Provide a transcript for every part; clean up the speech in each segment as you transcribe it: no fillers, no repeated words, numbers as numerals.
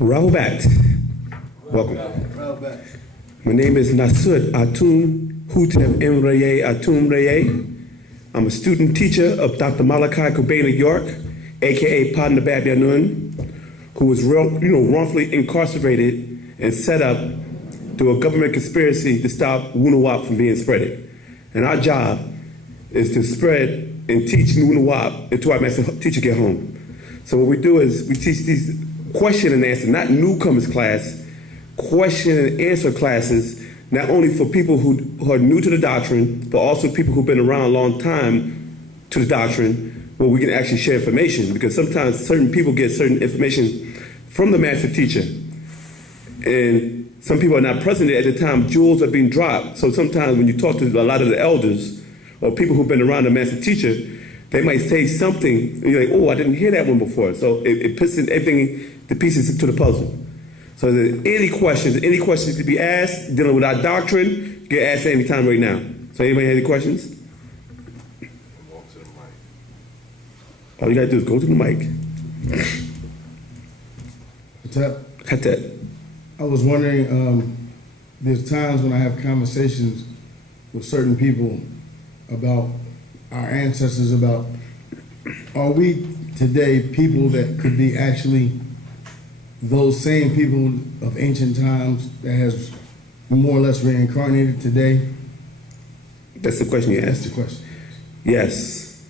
Wu-Sabat. Welcome. My name is Nasud Atum Hutep Emreye Atum Reye. I'm a student teacher of Dr. Malachi Kubena York, aka Pt.1, who was wrongfully incarcerated and set up through a government conspiracy to stop Wu-nuwaup from being spread. And our job is to spread and teach Wu-nuwaup until our master teacher get home. So what we do is we teach these question and answer, not newcomers class, question and answer classes, not only for people who are new to the doctrine, but also people who've been around a long time to the doctrine, where we can actually share information, because sometimes certain people get certain information from the master teacher. And some people are not present at the time jewels are being dropped. So sometimes when you talk to a lot of the elders or people who've been around the master teacher, they might say something, and you're like, oh, I didn't hear that one before. So it puts in everything, the pieces into the puzzle. So if there's any questions to be asked dealing with our doctrine, you can ask at any time right now. So anybody have any questions? All you gotta do is go to the mic. Hatet. I was wondering, there's times when I have conversations with certain people about our ancestors, about are we today people that could be actually those same people of ancient times that has more or less reincarnated today? That's the question you asked. That's the question. Yes.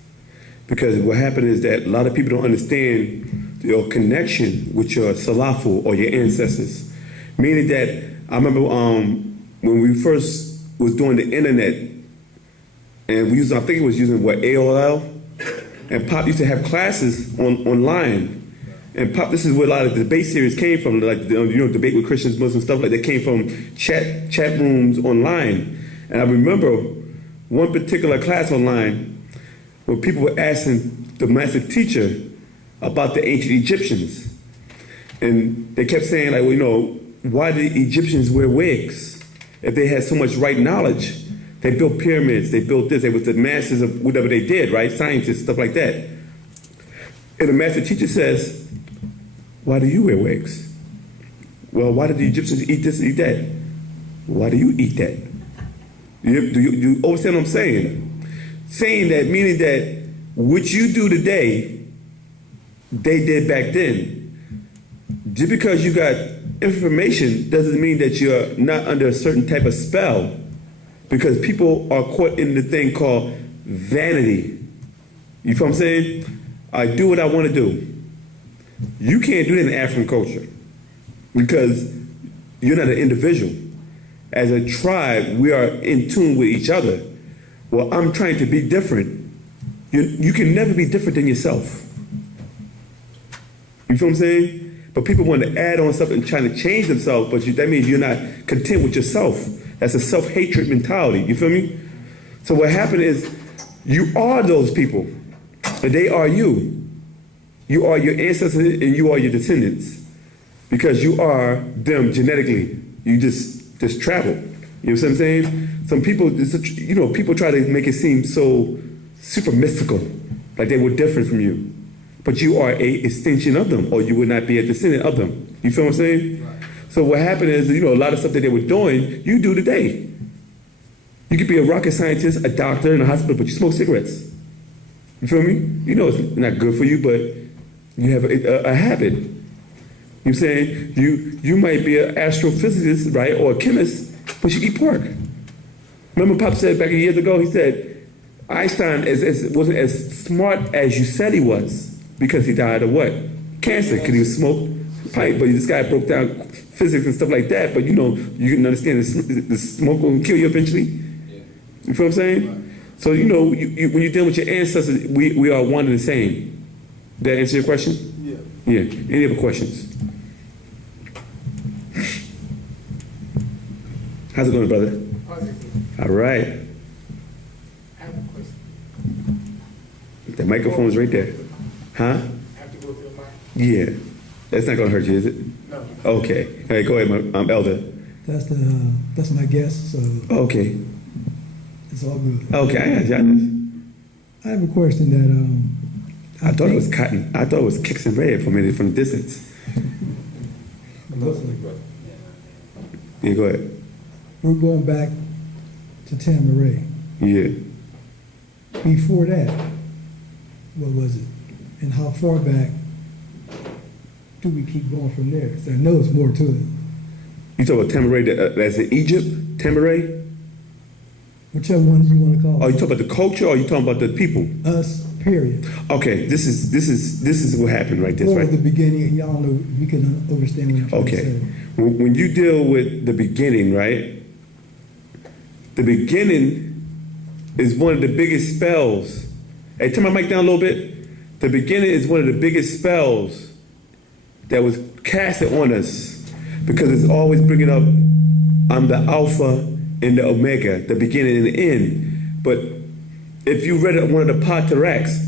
Because what happened is that a lot of people don't understand your connection with your salafu or your ancestors. Meaning that, I remember when we first was doing the internet, and we used, I think it was using what, AOL? And Pop used to have classes online. And Pop, this is where a lot of the debate series came from, like debate with Christians, Muslims, stuff like that came from chat rooms online. And I remember one particular class online where people were asking the master teacher about the ancient Egyptians. And they kept saying, like, well, why did the Egyptians wear wigs if they had so much right knowledge? They built pyramids, they built this, they was the masters of whatever they did, right? Scientists, stuff like that. And the master teacher says, why do you wear wigs? Well, why did the Egyptians eat this and eat that? Why do you eat that? Do you understand what I'm saying? Saying that, meaning that what you do today, they did back then. Just because you got information doesn't mean that you're not under a certain type of spell, because people are caught in the thing called vanity. You feel what I'm saying? I do what I want to do. You can't do that in African culture because you're not an individual. As a tribe, we are in tune with each other. Well, I'm trying to be different. You can never be different than yourself. You feel what I'm saying? But people want to add on stuff and trying to change themselves, but that means you're not content with yourself. That's a self-hatred mentality. You feel me? So what happened is you are those people, and they are you. You are your ancestors, and you are your descendants, because you are them genetically. You just travel. You know what I'm saying? Some people, people try to make it seem so super mystical, like they were different from you. But you are a extension of them, or you would not be a descendant of them. You feel what I'm saying? Right. So what happened is, a lot of stuff that they were doing, you do today. You could be a rocket scientist, a doctor in a hospital, but you smoke cigarettes. You feel me? You know it's not good for you, but you have a habit. You know what I'm saying? You might be an astrophysicist, right, or a chemist, but you eat pork. Remember Pop said back years ago, he said, Einstein wasn't as smart as you said he was, because he died of what? Cancer, because he smoked pipe. But this guy broke down physics and stuff like that, but you can understand the smoke will kill you eventually. You feel what I'm saying? So when you're dealing with your ancestors, we are one and the same. Did that answer your question? Yeah. Yeah. Any other questions? How's it going, brother? All right. I have a question. The microphone's right there. Huh? I have to go through the mic? Yeah. That's not going to hurt you, is it? No. Okay. All right, go ahead, I'm Elder. That's my guess, so Okay. it's all good. Okay, I got you. I have a question that I thought it was cotton. I thought it was kicks and red from the distance. looks like Yeah, go ahead. we're going back to Tamaray. Yeah. Before that, what was it? And how far back do we keep going from there? 'Cause I know it's more to it. You talk about Tamaray, that's in Egypt? Tamaray? Whichever one you want to call Are it. you talking about the culture or are you talking about the people? Us, period. Okay, this is what happened right there, Or right? the beginning, and y'all know, we can understand what I'm trying to Okay. say. When you deal with the beginning, right? The beginning is one of the biggest spells. Hey, turn my mic down a little bit. The beginning is one of the biggest spells that was casted on us because it's always bringing up, I'm the Alpha and the Omega, the beginning and the end. But if you read one of the Patriarchs,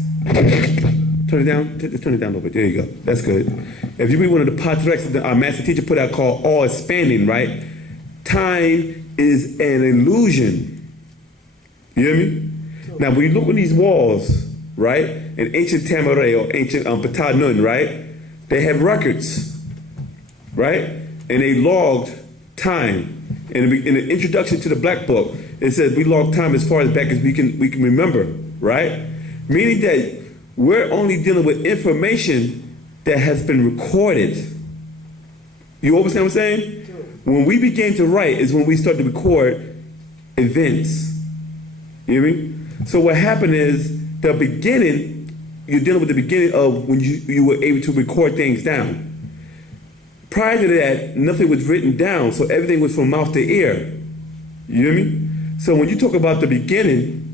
turn it down, turn it down a little bit. There you go. That's good. If you read one of the Patriarchs that our master teacher put out called All Expanding, right? Time is an illusion. You hear me? Now, when you look at these walls, right, in ancient Tamaray or ancient Pt.1, right, they have records, right, and they logged time. In the introduction to the Black Book, it says we log time as far as back as we can remember, right? Meaning that we're only dealing with information that has been recorded. You understand what I'm saying? When we begin to write is when we start to record events. You hear me? So what happened is the beginning, you're dealing with the beginning of when you were able to record things down. Prior to that, nothing was written down, so everything was from mouth to ear. You hear me? So when you talk about the beginning,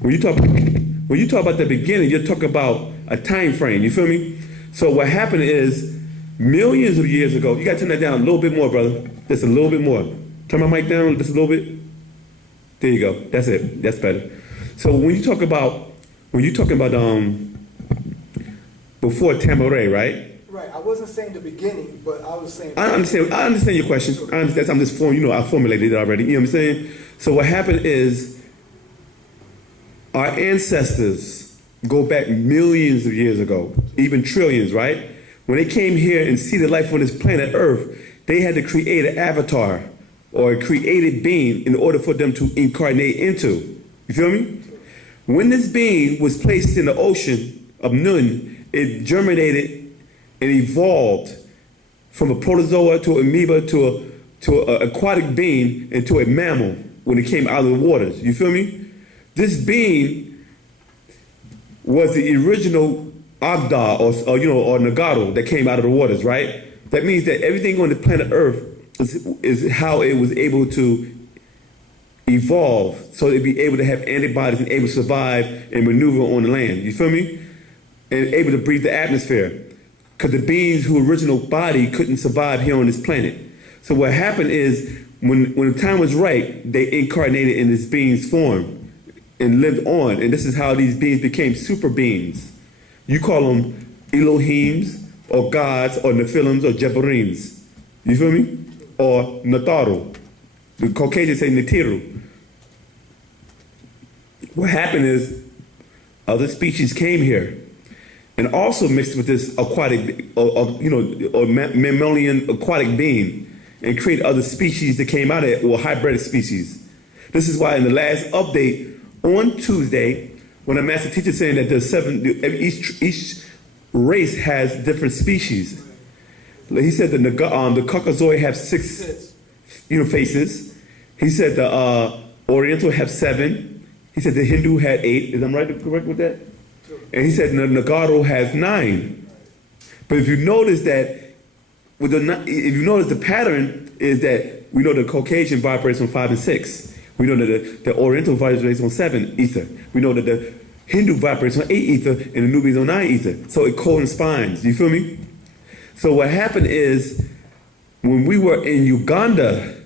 when you talk about the beginning, you're talking about a time frame. You feel me? So what happened is millions of years ago. You got to turn that down a little bit more, brother. Just a little bit more. Turn my mic down just a little bit. There you go. That's it. That's better. So when you talk about before Tamaray, right? Right, I wasn't saying the beginning, but I was saying. I understand your question. I understand. I'm just I formulated it already. You know what I'm saying? So what happened is our ancestors go back millions of years ago, even trillions, right? When they came here and see the life on this planet Earth, they had to create an avatar or a created being in order for them to incarnate into. You feel me? When this being was placed in the ocean of Nun, it germinated and evolved from a protozoa to an amoeba to an aquatic being into a mammal when it came out of the waters. You feel me? This being was the original Agda or Nagaru that came out of the waters, right? That means that everything on the planet Earth is how it was able to evolve so it'd be able to have antibodies and able to survive and maneuver on the land. You feel me? And able to breathe the atmosphere. Because the beings whose original body couldn't survive here on this planet. So what happened is when the time was right, they incarnated in this being's form and lived on. And this is how these beings became super beings. You call them Elohims or gods or Nephilims or Jebarims. You feel me? Or Nataru. The Caucasians say Natiru. What happened is other species came here and also mixed with this aquatic or mammalian aquatic being and create other species that came out of it, or hybrid species. This is why in the last update on Tuesday, when the master teacher saying that there's each race has different species. He said the Caucasoid have 6 faces. He said the Oriental have 7. He said the Hindu had 8. Is I'm correct with that? And he said the Nagaru has 9. But if you notice that, the pattern is that we know the Caucasian vibrates on 5 and 6. We know that the Oriental vibrates on 7 ether. We know that the Hindu vibrates on 8 ether and the Nubians on 9 ether. So it coincides. You feel me? So what happened is when we were in Uganda,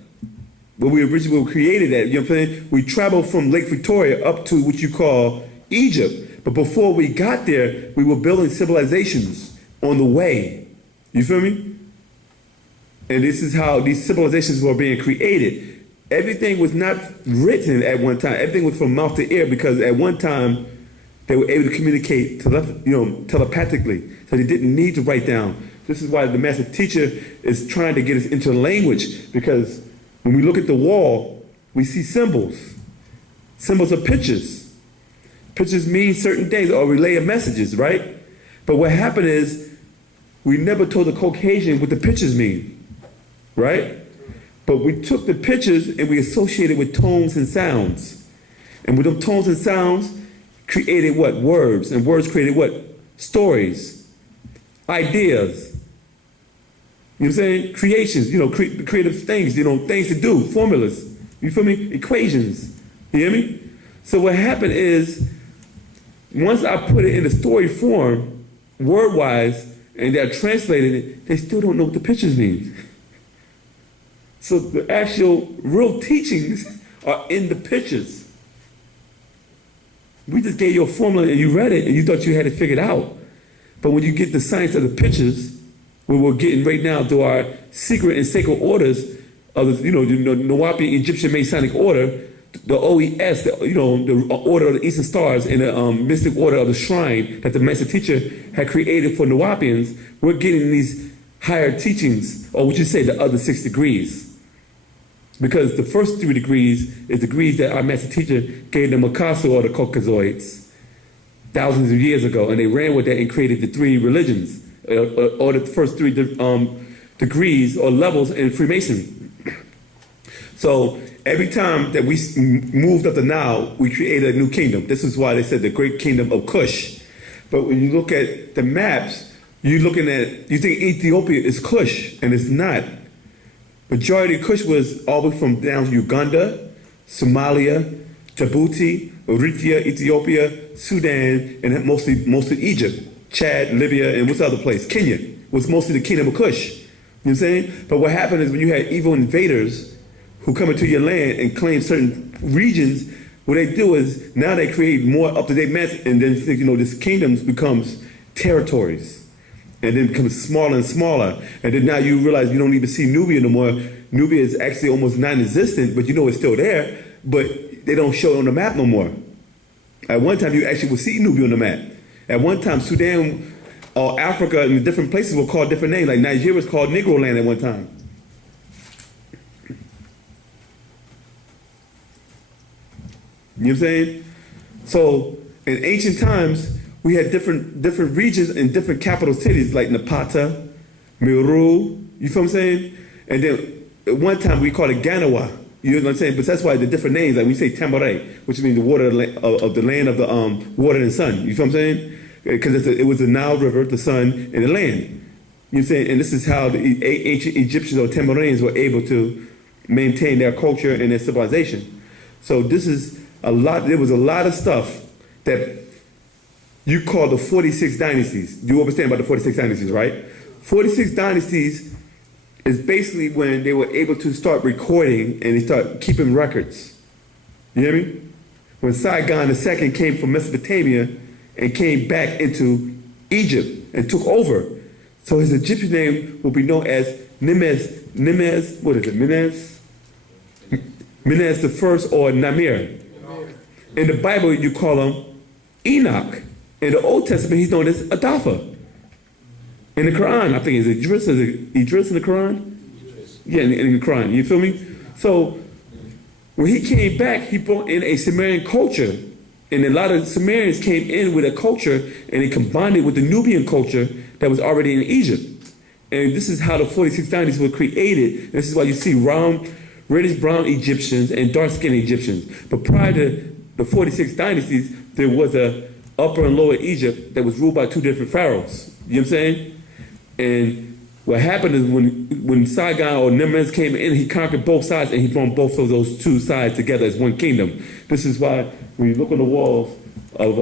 where we originally were created at, you know what I'm saying? We traveled from Lake Victoria up to what you call Egypt. But before we got there, we were building civilizations on the way. You feel me? And this is how these civilizations were being created. Everything was not written at one time. Everything was from mouth to ear because at one time they were able to communicate telepathically. So they didn't need to write down. This is why the master teacher is trying to get us into language, because when we look at the wall, we see symbols. Symbols are pictures. Pictures mean certain things or relay messages, right? But what happened is we never told the Caucasian what the pictures mean, right? But we took the pictures and we associated with tones and sounds. And with them tones and sounds, created what? Words. And words created what? Stories, ideas. You know what I'm saying? Creations, creative things, things to do, formulas. You feel me? Equations. You hear me? So what happened is, once I put it in a story form, word-wise, and they're translating it, they still don't know what the pictures mean. So the actual real teachings are in the pictures. We just gave you a formula and you read it and you thought you had it figured out. But when you get the science of the pictures, where we're getting right now through our secret and sacred orders of the Wu-nuwaup Egyptian Masonic order, the OES, the order of the Eastern Stars, and the mystic order of the shrine that the master teacher had created for Nuwaupians, we're getting these higher teachings, or would you say the other 6 degrees? Because the first 3 degrees is degrees that our master teacher gave the Makasu or the Caucasoids thousands of years ago, and they ran with that and created the 3 religions, or the first 3 degrees or levels in Freemasonry. So every time that we moved up the Nile, we created a new kingdom. This is why they said the great kingdom of Kush. But when you look at the maps, you think Ethiopia is Kush, and it's not. Majority of Kush was all the way from down to Uganda, Somalia, Djibouti, Eritrea, Ethiopia, Sudan, and mostly Egypt, Chad, Libya, and what's the other place? Kenya was mostly the kingdom of Kush. You know what I'm saying? But what happened is when you had evil invaders who come into your land and claim certain regions, what they do is now they create more up-to-date maps, and then this kingdom becomes territories. And then becomes smaller and smaller. And then now you realize you don't even see Nubia no more. Nubia is actually almost non-existent, but it's still there, but they don't show it on the map no more. At one time, you actually would see Nubia on the map. At one time, Sudan or Africa and the different places were called different names. Like Nigeria was called Negro Land at one time. You know what I'm saying? So in ancient times, we had different regions and different capital cities like Napata, Meru, you feel what I'm saying? And then at one time we called it Ganawa, you know what I'm saying? But that's why the different names, like we say Tamare, which means the water of the land of the water and sun, you feel what I'm saying? Because it was the Nile River, the sun, and the land. You know what I'm saying? And this is how the ancient Egyptians or Tamarians were able to maintain their culture and their civilization. So there was a lot of stuff that you call the 46 dynasties. You understand about the 46 dynasties, right? 46 dynasties is basically when they were able to start recording and they start keeping records. You hear me? When Saigon II came from Mesopotamia and came back into Egypt and took over. So his Egyptian name will be known as Menes, what is it, Menes the First or Namir. In the Bible, you call him Enoch. In the Old Testament, he's known as Adapha. In the Quran, I think it's Idris. Is it Idris in the Quran? Yeah, in the Quran. You feel me? So when he came back, he brought in a Sumerian culture. And a lot of Sumerians came in with a culture and they combined it with the Nubian culture that was already in Egypt. And this is how the 46 dynasties were created. This is why you see reddish brown Egyptians and dark-skinned Egyptians. But prior to the 46 dynasties, there was a Upper and Lower Egypt that was ruled by 2 different pharaohs. You know what I'm saying? And what happened is when Saigon or Nemes came in, he conquered both sides and he brought both of those 2 sides together as one kingdom. This is why when you look on the walls of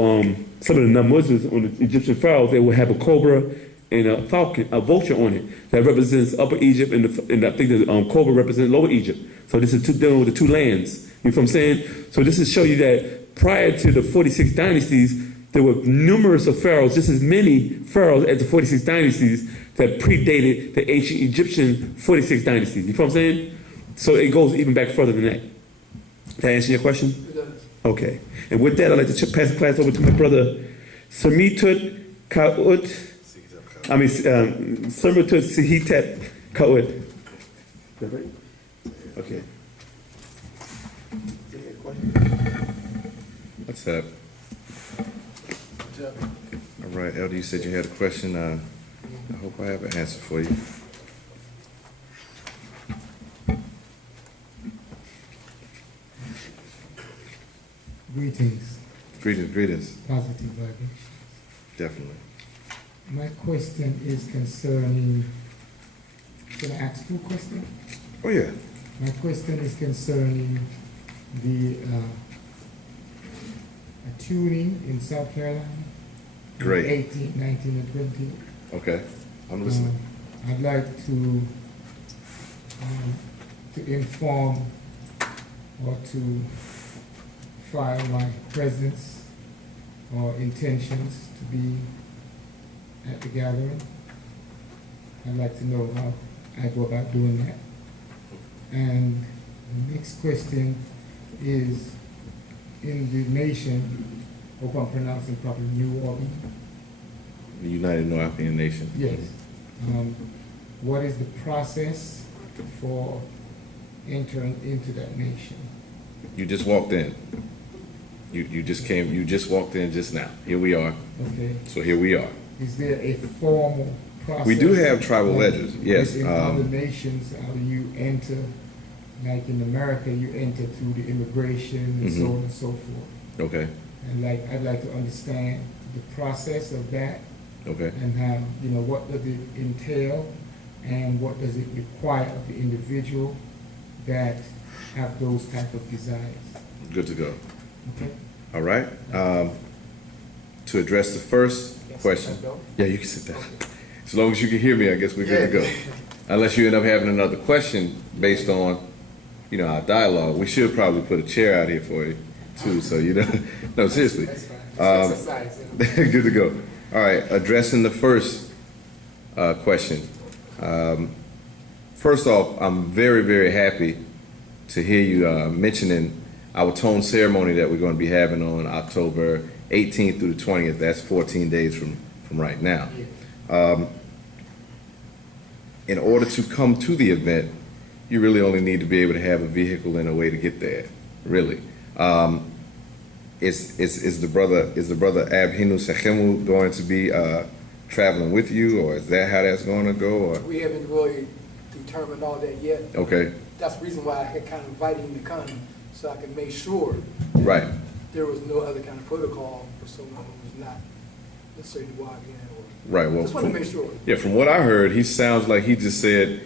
some of the Namuses on the Egyptian pharaohs, they would have a cobra and a falcon, a vulture on it that represents Upper Egypt, and I think the cobra represents Lower Egypt. So this is dealing with the 2 lands. You know what I'm saying? So this is show you that prior to the 46 dynasties, there were numerous of pharaohs, just as many pharaohs as the 46 dynasties that predated the ancient Egyptian 46 dynasties. You know what I'm saying? So it goes even back further than that. Did I answer your question? It does. Okay. And with that, I'd like to pass the class over to my brother Samitut Kaut I mean, similar to Sihitet Cohen. Is that right? Okay. What's up? All right, Elder, you said you had a question. I hope I have an answer for you. Greetings, Greetings. positive vibration. Definitely. My question is concerning, should I ask two questions? Oh, yeah. My question is concerning the tuning in South Carolina. Great. 18, 19, and 20. Okay. I'm listening. I'd like to inform or to file my presence or intentions to be at the gathering. I'd like to know how I go about doing that. And the next question is, in the nation, hope I'm pronouncing properly, Wu-nuwaupu. The United North African Nation. Yes. What is the process for entering into that nation? You just walked in. You just walked in just now. Here we are. Okay. So here we are. Is there a formal process? We do have tribal ledgers, yes. In other nations, how you enter, like in America, you enter through the immigration and so on and so forth. Okay. And I'd like to understand the process of that Okay. and how, what does it entail and what does it require of the individual that have those type of desires. Good to go. Okay? All right. To address the first question. Yeah, you can sit down. As long as you can hear me, I guess we're good to go. Unless you end up having another question based on, our dialogue. We should probably put a chair out here for you, too, so no, seriously. That's fine. Exercise, Good to go. All right, addressing the first question. First off, I'm very, very happy to hear you mentioning our tone ceremony that we're going to be having on October 18th through the 20th. That's 14 days from right now. In order to come to the event, you really only need to be able to have a vehicle and a way to get there, really. Is the brother Abhinu Sechemu going to be traveling with you, or is that how that's going to go? Or? We haven't really determined all that yet. Okay. That's the reason why I had kind of invited him to come, so I could make sure Right. there was no other kind of protocol for someone who was not necessarily walking in or. Right. Well, Just want to make sure. yeah, from what I heard, he sounds like he just said,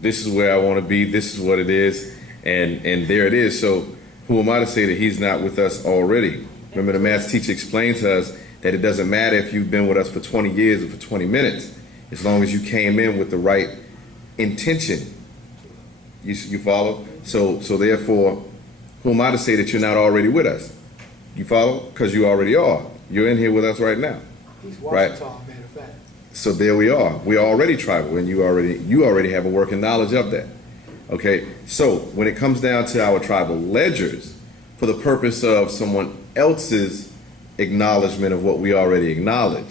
"This is where I want to be. This is what it is," and there it is. So, who am I to say that he's not with us already? Remember, the master teacher explained to us that it doesn't matter if you've been with us for 20 years or for 20 minutes, as long as you came in with the right intention. You follow? So therefore, who am I to say that you're not already with us? You follow? Because you already are. You're in here with us right now. He's Right. Washington, matter of fact. So there we are. We are already tribal, and you already have a working knowledge of that. Okay. So when it comes down to our tribal ledgers, for the purpose of someone else's acknowledgement of what we already acknowledge,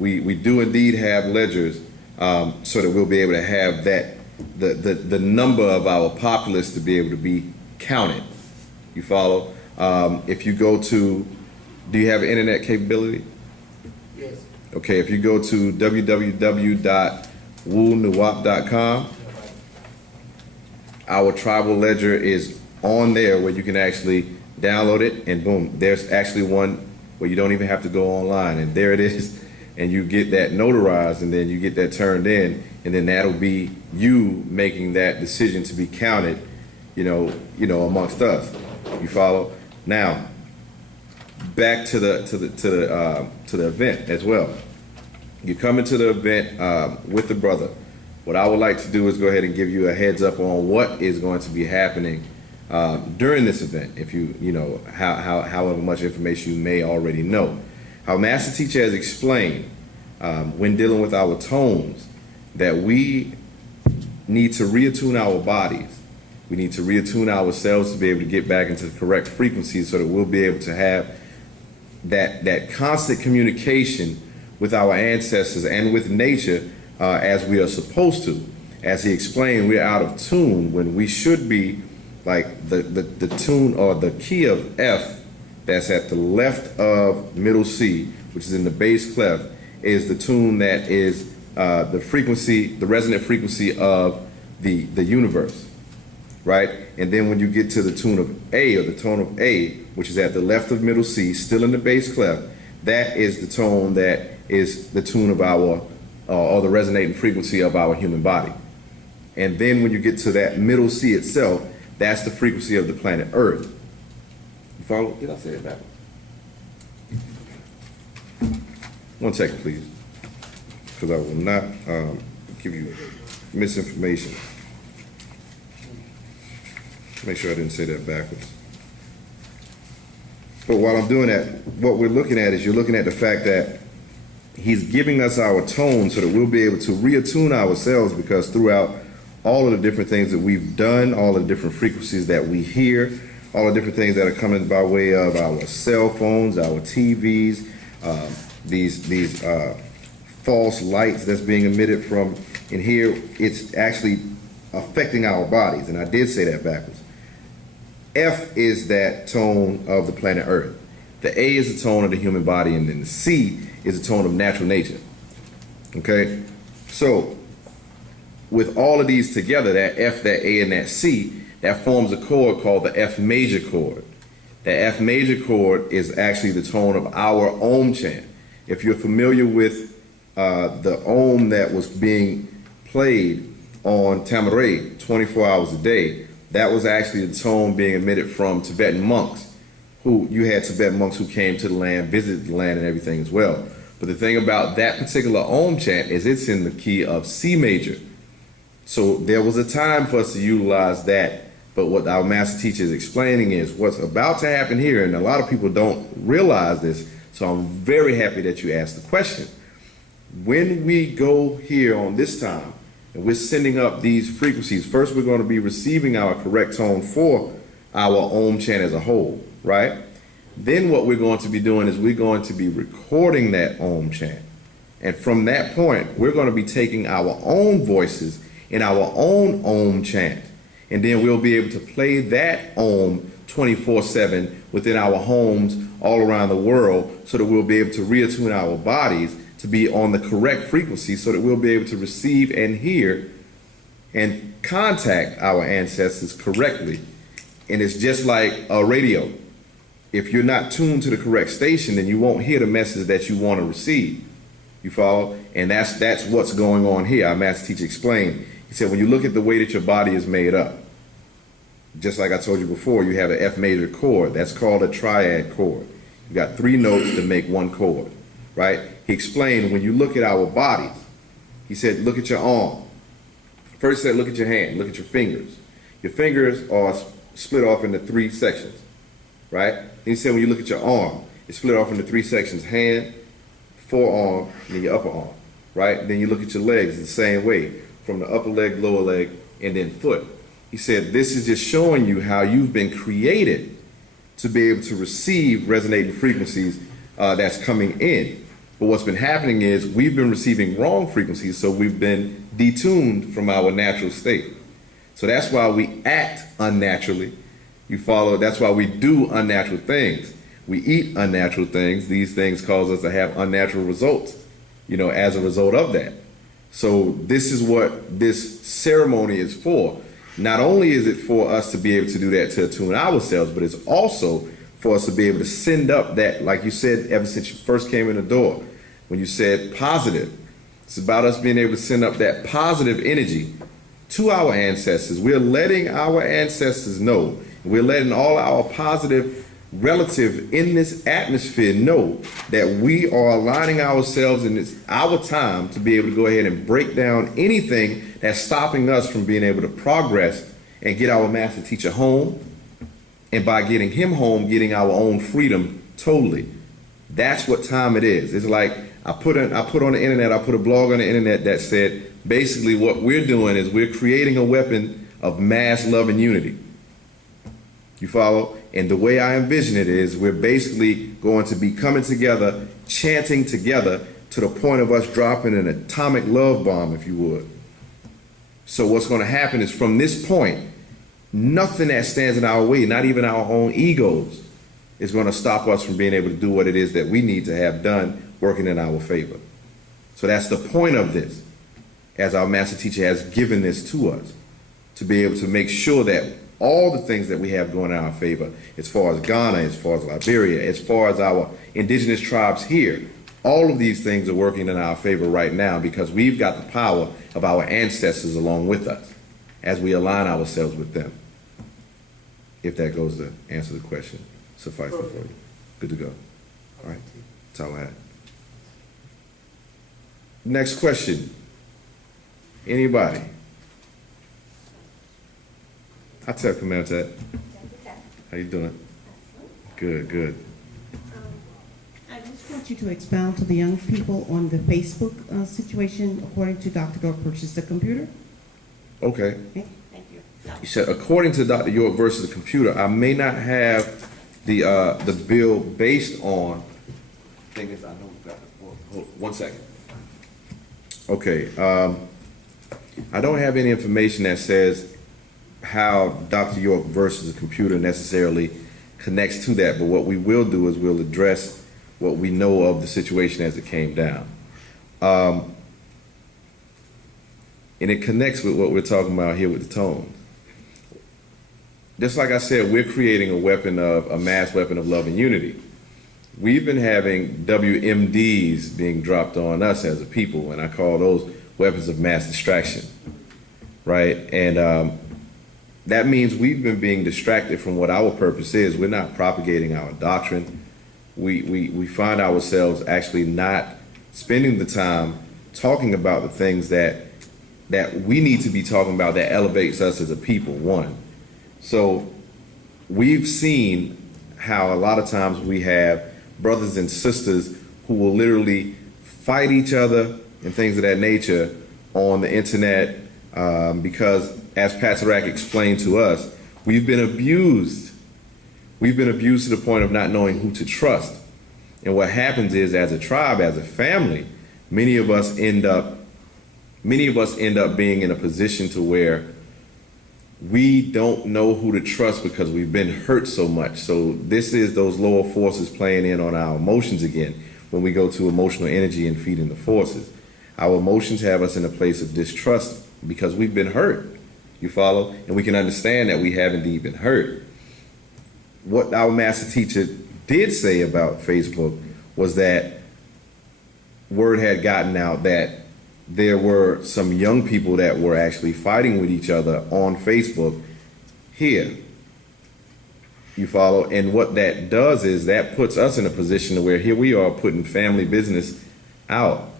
we do indeed have ledgers, so that we'll be able to have that the number of our populace to be able to be counted. You follow? If you go to, do you have internet capability? Yes. Okay, if you go to www.Wu-nuwaup.com, our tribal ledger is on there where you can actually download it, and boom, there's actually one where you don't even have to go online, and there it is, and you get that notarized, and then you get that turned in, and then that'll be you making that decision to be counted, amongst us. You follow? Now, back to the event as well. You come into the event with the brother. What I would like to do is go ahead and give you a heads up on what is going to be happening during this event. If however much information you may already know. Our master teacher has explained when dealing with our tones that we need to reattune our bodies. We need to reattune ourselves to be able to get back into the correct frequency so that we'll be able to have that constant communication with our ancestors and with nature as we are supposed to. As he explained, we're out of tune when we should be like the tune or the key of F that's at the left of middle C, which is in the bass clef, is the tune that is the frequency, the resonant frequency of the universe, right? And then when you get to the tune of A, or the tone of A, which is at the left of middle C, still in the bass clef, that is the tone that is the tune of our, or the resonating frequency of our human body. And then when you get to that middle C itself, that's the frequency of the planet Earth. You follow? Did I say it backwards? 1 second, please, because I will not give you misinformation. Make sure I didn't say that backwards. But while I'm doing that, what we're looking at is you're looking at the fact that he's giving us our tone so that we'll be able to reattune ourselves, because throughout all of the different things that we've done, all of the different frequencies that we hear, all the different things that are coming by way of our cell phones, our TVs, these false lights that's being emitted from in here, it's actually affecting our bodies. And I did say that backwards. F is that tone of the planet Earth. The A is the tone of the human body, and then the C is the tone of natural nature. Okay? So, with all of these together, that F, that A, and that C, that forms a chord called the F major chord. The F major chord is actually the tone of our Om chant. If you're familiar with the Om that was being played on Tamaray 24 hours a day, that was actually the tone being emitted from Tibetan monks. You had Tibetan monks who came to the land, visited the land and everything as well. But the thing about that particular Om chant is it's in the key of C major. So there was a time for us to utilize that. But what our master teacher is explaining is what's about to happen here, and a lot of people don't realize this, so I'm very happy that you asked the question. When we go here on this time, and we're sending up these frequencies, first we're going to be receiving our correct tone for our Om chant as a whole, right? Then what we're going to be doing is we're going to be recording that Om chant. And from that point, we're going to be taking our own voices in our own Om chant. And then we'll be able to play that Om 24/7 within our homes all around the world, so that we'll be able to reattune our bodies to be on the correct frequency, so that we'll be able to receive and hear and contact our ancestors correctly. And it's just like a radio. If you're not tuned to the correct station, then you won't hear the message that you want to receive. You follow? And that's what's going on here. Our master teacher explained. He said, when you look at the way that your body is made up, just like I told you before, you have an F major chord. That's called a triad chord. You got 3 notes to make 1 chord, right? He explained, when you look at our bodies, he said, look at your arm. First he said, look at your hand, look at your fingers. Your fingers are split off into 3 sections, right? Then he said, when you look at your arm, it's split off into 3 sections: hand, forearm, and then your upper arm, right? Then you look at your legs the same way, from the upper leg, lower leg, and then foot. He said, this is just showing you how you've been created to be able to receive resonating frequencies that's coming in. But what's been happening is we've been receiving wrong frequencies, so we've been detuned from our natural state. So that's why we act unnaturally. You follow? That's why we do unnatural things. We eat unnatural things. These things cause us to have unnatural results, as a result of that. So this is what this ceremony is for. Not only is it for us to be able to do that to attune ourselves, but it's also for us to be able to send up that, like you said, ever since you first came in the door, when you said positive. It's about us being able to send up that positive energy to our ancestors. We're letting our ancestors know. We're letting all our positive relative in this atmosphere know that we are aligning ourselves, and it's our time to be able to go ahead and break down anything that's stopping us from being able to progress and get our master teacher home, and by getting him home, getting our own freedom totally. That's what time it is. It's like I put on the internet, I put a blog on the internet that said basically what we're doing is we're creating a weapon of mass love and unity. You follow? And the way I envision it is we're basically going to be coming together, chanting together, to the point of us dropping an atomic love bomb, if you would. So what's going to happen is from this point, nothing that stands in our way, not even our own egos, is going to stop us from being able to do what it is that we need to have done working in our favor. So that's the point of this, as our master teacher has given this to us, to be able to make sure that all the things that we have going in our favor, as far as Ghana, as far as Liberia, as far as our indigenous tribes here, all of these things are working in our favor right now because we've got the power of our ancestors along with us as we align ourselves with them. If that goes to answer the question, suffice it for you. Good to go. All right, that's all I had. Next question. Anybody? What's up, Commander? How you doing? Good, good. I just want you to expound to the young people on the Facebook situation according to Dr. York purchased a computer. Okay. Okay, thank you. You said according to Dr. York versus the computer. I may not have the bill based on. Thing is, I know we've got. Hold 1 second. Okay. I don't have any information that says how Dr. York versus the computer necessarily connects to that, but what we will do is we'll address what we know of the situation as it came down. And it connects with what we're talking about here with the tones. Just like I said, we're creating a mass weapon of love and unity. We've been having WMDs being dropped on us as a people, and I call those weapons of mass distraction, right? And that means we've been being distracted from what our purpose is. We're not propagating our doctrine. We find ourselves actually not spending the time talking about the things that we need to be talking about that elevates us as a people, one. So we've seen how a lot of times we have brothers and sisters who will literally fight each other and things of that nature on the internet because, as Patarak explained to us, we've been abused. We've been abused to the point of not knowing who to trust. And what happens is, as a tribe, as a family, many of us end up being in a position to where we don't know who to trust because we've been hurt so much. So this is those lower forces playing in on our emotions again when we go to emotional energy and feeding the forces. Our emotions have us in a place of distrust because we've been hurt. You follow? And we can understand that we have indeed been hurt. What our master teacher did say about Facebook was that word had gotten out that there were some young people that were actually fighting with each other on Facebook here. You follow? And what that does is that puts us in a position to where here we are putting family business out.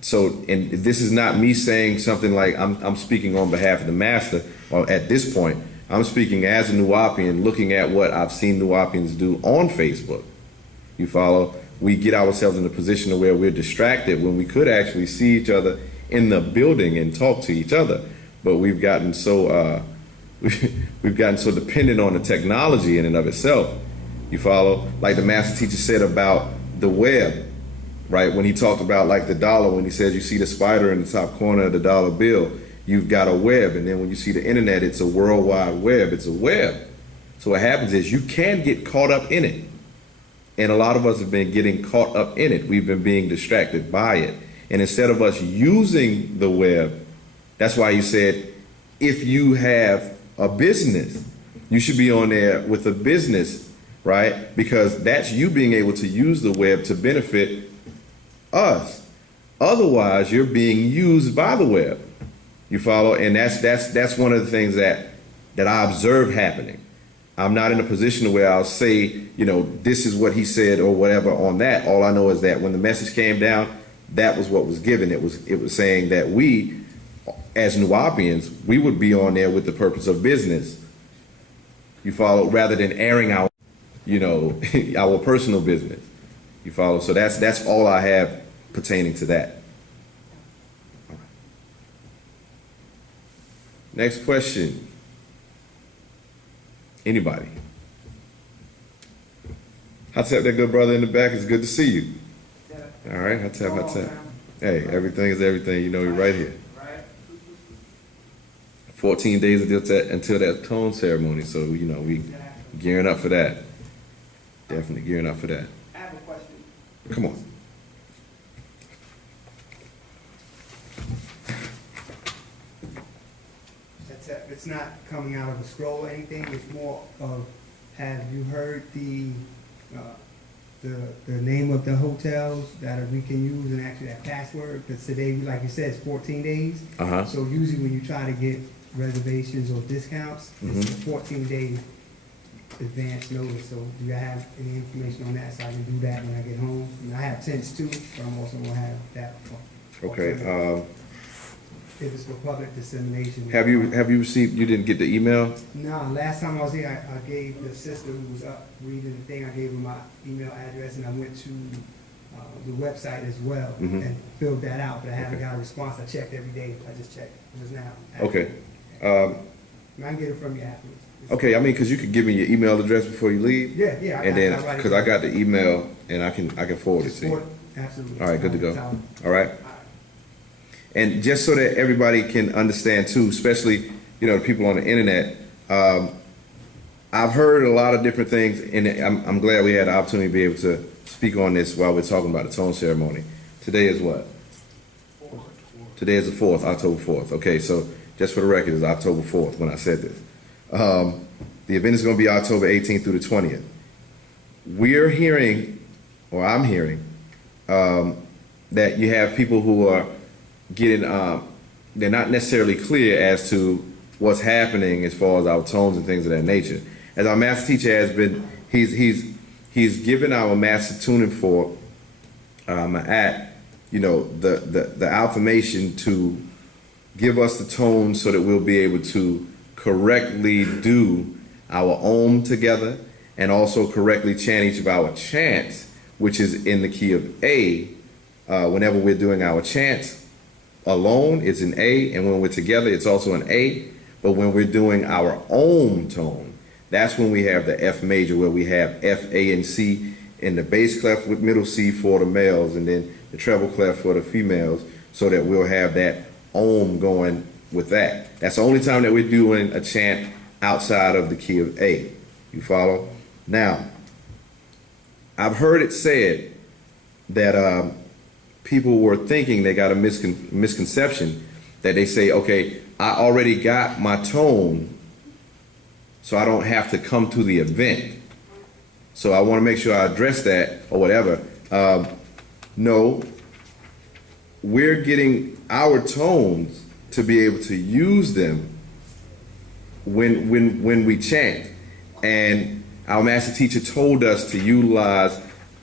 So, and this is not me saying something like I'm speaking on behalf of the master, or at this point, I'm speaking as a Nuwaupian, looking at what I've seen Nuwaupians do on Facebook. You follow? We get ourselves in a position where we're distracted when we could actually see each other in the building and talk to each other. But we've gotten so we've gotten so dependent on the technology in and of itself. You follow? Like the master teacher said about the web, right? When he talked about like the dollar, when he says you see the spider in the top corner of the dollar bill, you've got a web. And then when you see the internet, it's a worldwide web. It's a web. So what happens is you can get caught up in it. And a lot of us have been getting caught up in it. We've been being distracted by it. And instead of us using the web, that's why he said, if you have a business, you should be on there with a business, right? Because that's you being able to use the web to benefit us. Otherwise, you're being used by the web. You follow? And that's one of the things that I observe happening. I'm not in a position where I'll say, you know, this is what he said or whatever on that. All I know is that when the message came down, that was what was given. It was saying that we, as Nuwaupians, we would be on there with the purpose of business. You follow? Rather than airing our, you know, our personal business. You follow? So that's all I have pertaining to that. All right. Next question. Anybody? How's that good brother in the back? It's good to see you. All right, hot tap, hot tap. Hey, everything is everything. You know, you're right here. Right? 14 days until that tone ceremony. So, you know, we gearing up for that. Definitely gearing up for that. I have a question. Come on. It's not coming out of a scroll or anything, it's more of, have you heard the name of the hotels that we can use and actually that password? Because today, like you said, it's 14 days. Uh-huh. So usually when you try to get reservations or discounts, it's a 14-day advance notice. So do you have any information on that so I can do that when I get home? I mean, I have tents too, but I'm also gonna have that. Okay. If it's for public dissemination. Have you received? You didn't get the email? No, last time I was here, I gave the sister who was up reading the thing, I gave her my email address, and I went to the website as well and filled that out, but I haven't got a response. I checked every day. I just checked just now. Okay. I can get it from you afterwards. Okay. I mean, because you could give me your email address before you leave. Yeah. And then, because I got the email, and I can forward it to you. Absolutely. All right. Good to go. All right. And just so that everybody can understand too, especially, you know, the people on the internet, I've heard a lot of different things, and I'm glad we had the opportunity to be able to speak on this while we're talking about the tone ceremony. Today is what? Today is the 4th, October 4th. Okay, so just for the record, it's October 4th when I said this. The event is going to be October 18th through the 20th. We're hearing, or I'm hearing, that you have people who are getting, they're not necessarily clear as to what's happening as far as our tones and things of that nature. As our master teacher has been, he's given our master tuning for you know, the affirmation to give us the tone so that we'll be able to correctly do our Om together and also correctly chant each of our chants, which is in the key of A. Whenever we're doing our chants alone, it's an A, and when we're together, it's also an A. But when we're doing our Om tone, that's when we have the F major, where we have F, A, and C in the bass clef with middle C for the males, and then the treble clef for the females, so that we'll have that Om going with that. That's the only time that we're doing a chant outside of the key of A. You follow? Now, I've heard it said that people were thinking, they got a misconception that they say, okay, I already got my tone, so I don't have to come to the event. So I want to make sure I address that or whatever. No, we're getting our tones to be able to use them when we chant. And our master teacher told us to utilize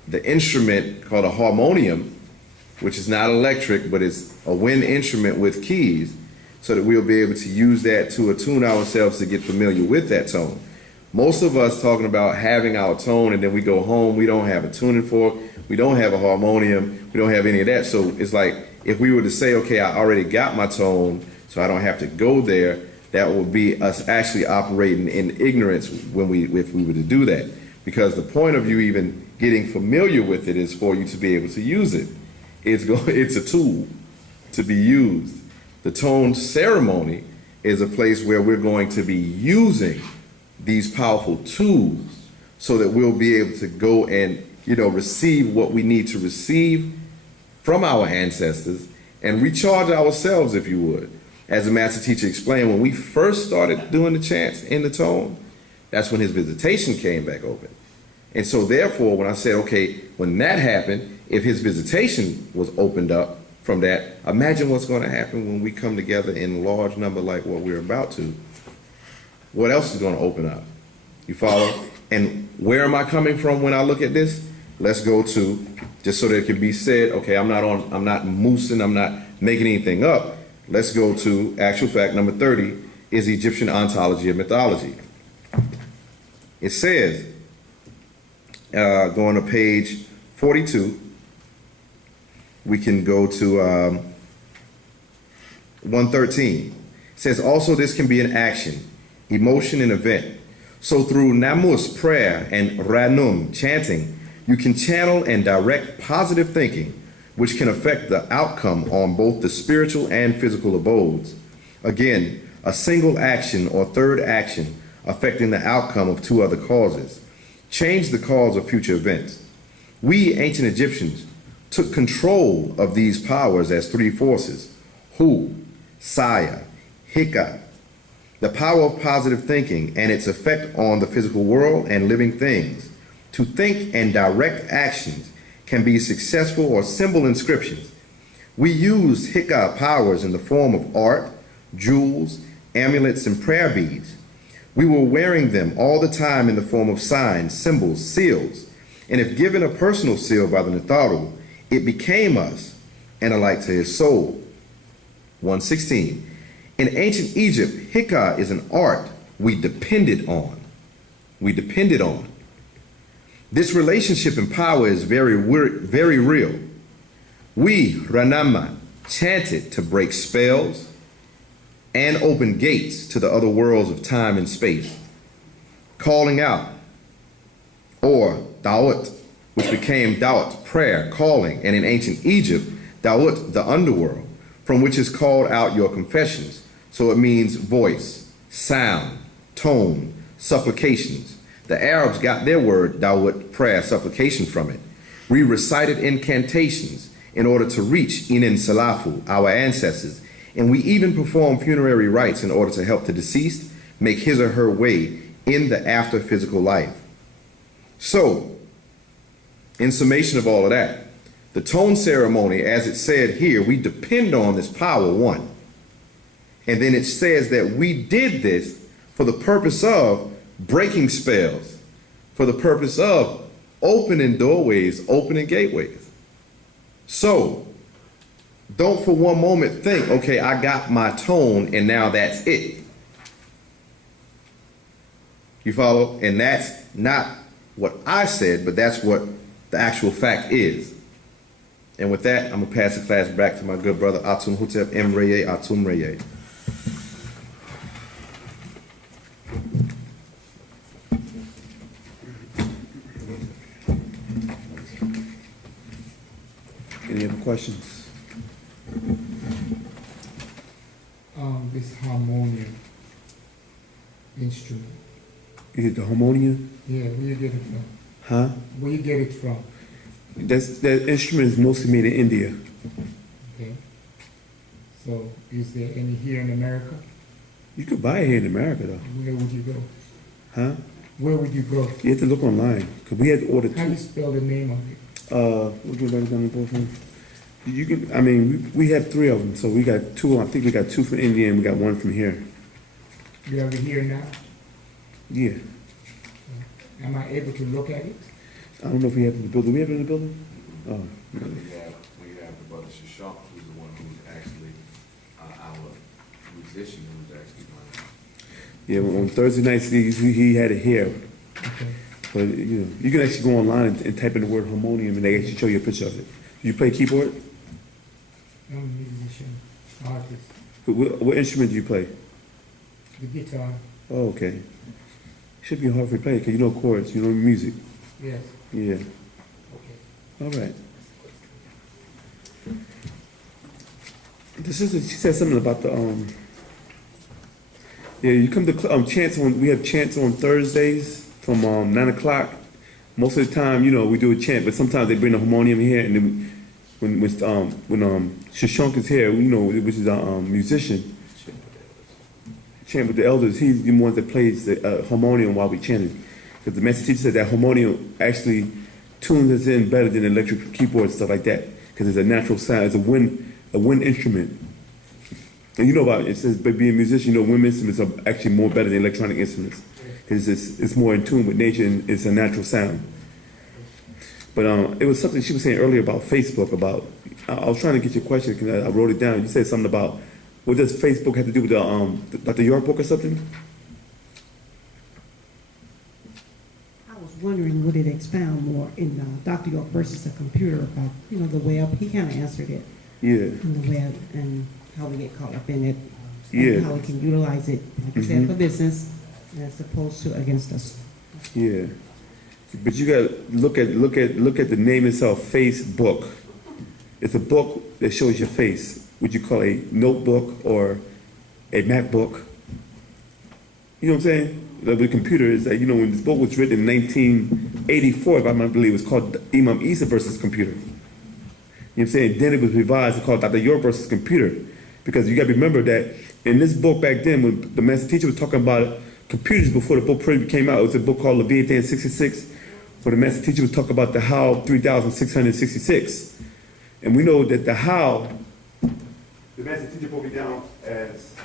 the instrument called a harmonium, which is not electric, but it's a wind instrument with keys, so that we'll be able to use that to attune ourselves to get familiar with that tone. Most of us talking about having our tone, and then we go home, we don't have a tuning fork, we don't have a harmonium, we don't have any of that. So it's like, if we were to say, okay, I already got my tone, so I don't have to go there, that would be us actually operating in ignorance if we were to do that. Because the point of you even getting familiar with it is for you to be able to use it. It's a tool to be used. The tone ceremony is a place where we're going to be using these powerful tools so that we'll be able to go and, you know, receive what we need to receive from our ancestors and recharge ourselves, if you would. As the master teacher explained, when we first started doing the chants in the tone, that's when his visitation came back open. And so therefore, when I said, okay, when that happened, if his visitation was opened up from that, imagine what's going to happen when we come together in large number like what we're about to. What else is going to open up? You follow? And where am I coming from when I look at this? Let's go to, just so that it can be said, okay, I'm not moosing, I'm not making anything up. Let's go to actual fact number 30 is Egyptian ontology and mythology. It says, going to page 42, we can go to 113. It says, also this can be an action, emotion, and event. So through Namus, prayer, and Ranum, chanting, you can channel and direct positive thinking which can affect the outcome on both the spiritual and physical abodes. Again, a single action or third action affecting the outcome of two other causes change the cause of future events. We ancient Egyptians took control of these powers as three forces: Hu, Saya, Hika. The power of positive thinking and its effect on the physical world and living things. To think and direct actions can be successful or symbol inscriptions. We used Hika powers in the form of art, jewels, amulets, and prayer beads. We were wearing them all the time in the form of signs, symbols, seals. And if given a personal seal by the Natharu, it became us and a light to his soul. 116. In ancient Egypt, Hika is an art we depended on. We depended on. This relationship and power is very real. We, Ranama, chanted to break spells and open gates to the other worlds of time and space, calling out, or Dawut, which became Dawut, prayer, calling, and in ancient Egypt, Dawut, the underworld, from which is called out your confessions. So it means voice, sound, tone, supplications. The Arabs got their word Dawut, prayer, supplication from it. We recited incantations in order to reach Inen Salafu, our ancestors, and we even performed funerary rites in order to help the deceased make his or her way in the after physical life. So, in summation of all of that, the tone ceremony, as it said here, we depend on this power, one. And then it says that we did this for the purpose of breaking spells, for the purpose of opening doorways, opening gateways. So, don't for one moment think, okay, I got my tone and now that's it. You follow? And that's not what I said, but that's what the actual fact is. And with that, I'm going to pass the class back to my good brother, Atum Hutep M. Reye Atum Reye. Any other questions? This harmonium instrument. Is it the harmonium? Yeah, where you get it from? Huh? Where you get it from? That instrument is mostly made in India. Okay. So, is there any here in America? You could buy it here in America, though. Where would you go? Huh? Where would you go? You have to look online. Because we had to order How do you two. spell the name of it? What do you write it down in both of them? You can, I mean, we have three of them. So we got two, I think we got two from India and we got one from here. You have it here now? Yeah. Am I able to look at it? I don't know if we have it in the building. Do we have it in the building? Oh, no. We have the brother Shashank, who's the one who's actually our musician who's actually playing. Yeah, on Thursday nights, he had it here. Okay. But, you know, you can actually go online and type in the word harmonium and they actually show you a picture of it. Do you play keyboard? I'm a musician, artist. What instrument do you play? The guitar, Oh, okay. Should be hard for you to play because you know chords, you know music. yes. Yeah. Okay. All right. The sister, she said something about the yeah, you come to chants on. We have chants on Thursdays from 9 o'clock. Most of the time, you know, we do a chant, but sometimes they bring the harmonium here, and then when Shashank is here, you know, which is a musician, chant with the elders. He's the one that plays the harmonium while we chanting. Because the master teacher said that harmonium actually tunes us in better than electric keyboard and stuff like that. Because it's a natural sound. It's a wind instrument. And you know about it says, but being a musician, you know, wind instruments are actually more better than electronic instruments. It's more in tune with nature and it's a natural sound. But it was something she was saying earlier about Facebook. I was trying to get your question because I wrote it down. You said something about what does Facebook have to do with the Dr. York book or something? I was wondering, would it expound more in Dr. York versus a computer about, you know, the web? He kind of answered it Yeah. in the web and how we get caught up in it. Yeah. And how we can utilize it, like you said, for business as opposed to against us. Yeah. But you gotta look at the name itself, Facebook. It's a book that shows your face, what you call a notebook or a MacBook. You know what I'm saying? The computer is that, you know, when this book was written in 1984, if I believe, it was called Imam Isa versus Computer. You know what I'm saying? Then it was revised and called Dr. York versus Computer. Because you got to remember that in this book back then, when the master teacher was talking about computers before the book pretty came out, it was a book called Leviathan 66, where the master teacher was talking about the HAL 3666. And we know that the HAL, the master teacher broke it down as